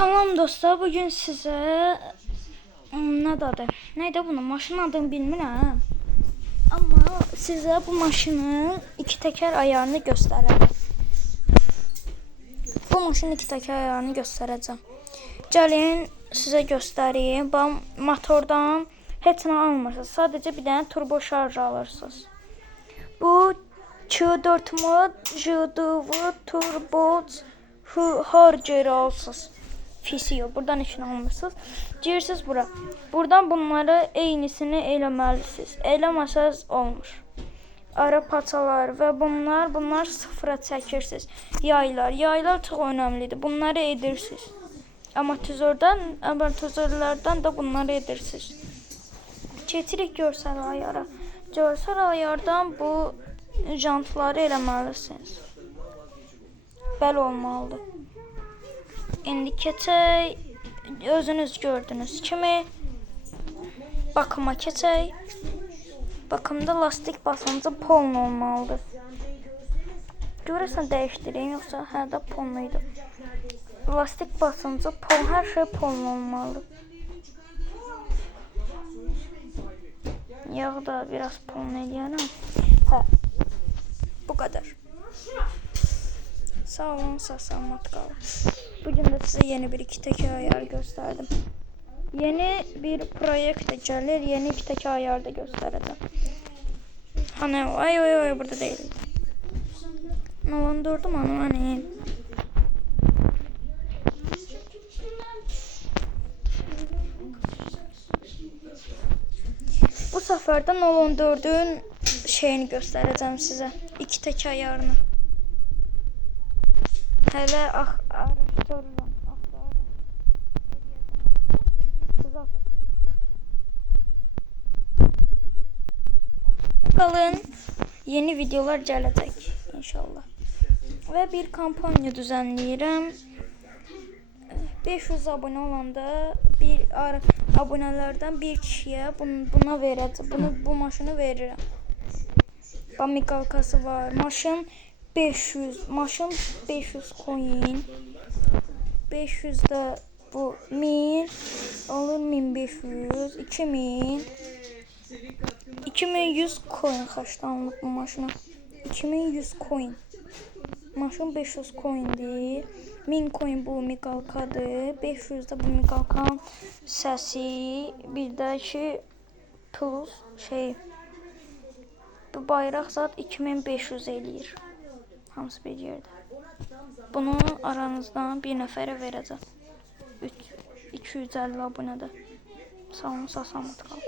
Salam dostlar, bugün size neydi bunun maşının adını bilmirəm. Amma sizə bu maşının iki təkər ayarını göstərəcəm. Bu maşının iki təkər ayarını göstərəcəm. Gəlin sizə göstəreyim. Motordan heç nə almırsınız. Sadəcə bir dənə turbo şarj alırsınız. Bu Q4 mod JDV turbo harger alsınız. Fisiyor. Buradan işini almışsınız. Girirsiniz bura. Buradan bunları eynisini eləməlisiniz. Eləməsəz olmur. Ara paçalar və bunlar sıfıra çəkirsiniz. Yaylar çox önəmlidir. Bunları edirsiniz. Amortizörlərdən də bunları edirsiniz. Keçirik görsəl ayara. Görsəl ayardan bu jantları eləməlisiniz. Bəli olmalıdır. İndi keçək, özünüz gördüyünüz kimi bakıma keçək. Bakımda lastik basıncı poln olmalıdır. Görürsən dəyişdireyim, yoxsa hələ də polnuydu. Lastik basıncı poln, hər şey poln olmalıdır. Yağı da biraz poln eləyərəm. Bu qədər. Sağ olun, salamat qalın. Bugün de size yeni bir iki təkər ayar gösterdim. Yeni bir proyekt de gəlir, yeni iki təkər ayar da göstereceğim. Hani ay burada değil. Nolandırdım onu hani. Bu sefer de Nolandırdığın şeyini göstereceğim size. İki təkər ayarını. Hele araştırıram. Kalın. Yeni videolar gelecek inşallah. Ve bir kampanya düzenləyirəm. 500 abone olanda abonelerden bir kişiye buna verəcəm. Bu maşını verirəm. Bamigalkası var. Maşın 500 coin, 500 de bu 1000 olur, 1500, 2000, 2100 coin xərclanılıb bu maşına. 2100 coin. Maşın 500 coindir. 1000 coin bu migalkadır. 500 de bu migalkanın səsi, bir də ki plus bu bayraq zat 2500 eləyir. Hamısı bir yerde. Bunu aranızdan bir nəfərə verəcəm. 250 abunədə. Sağ olun, salamat qalın.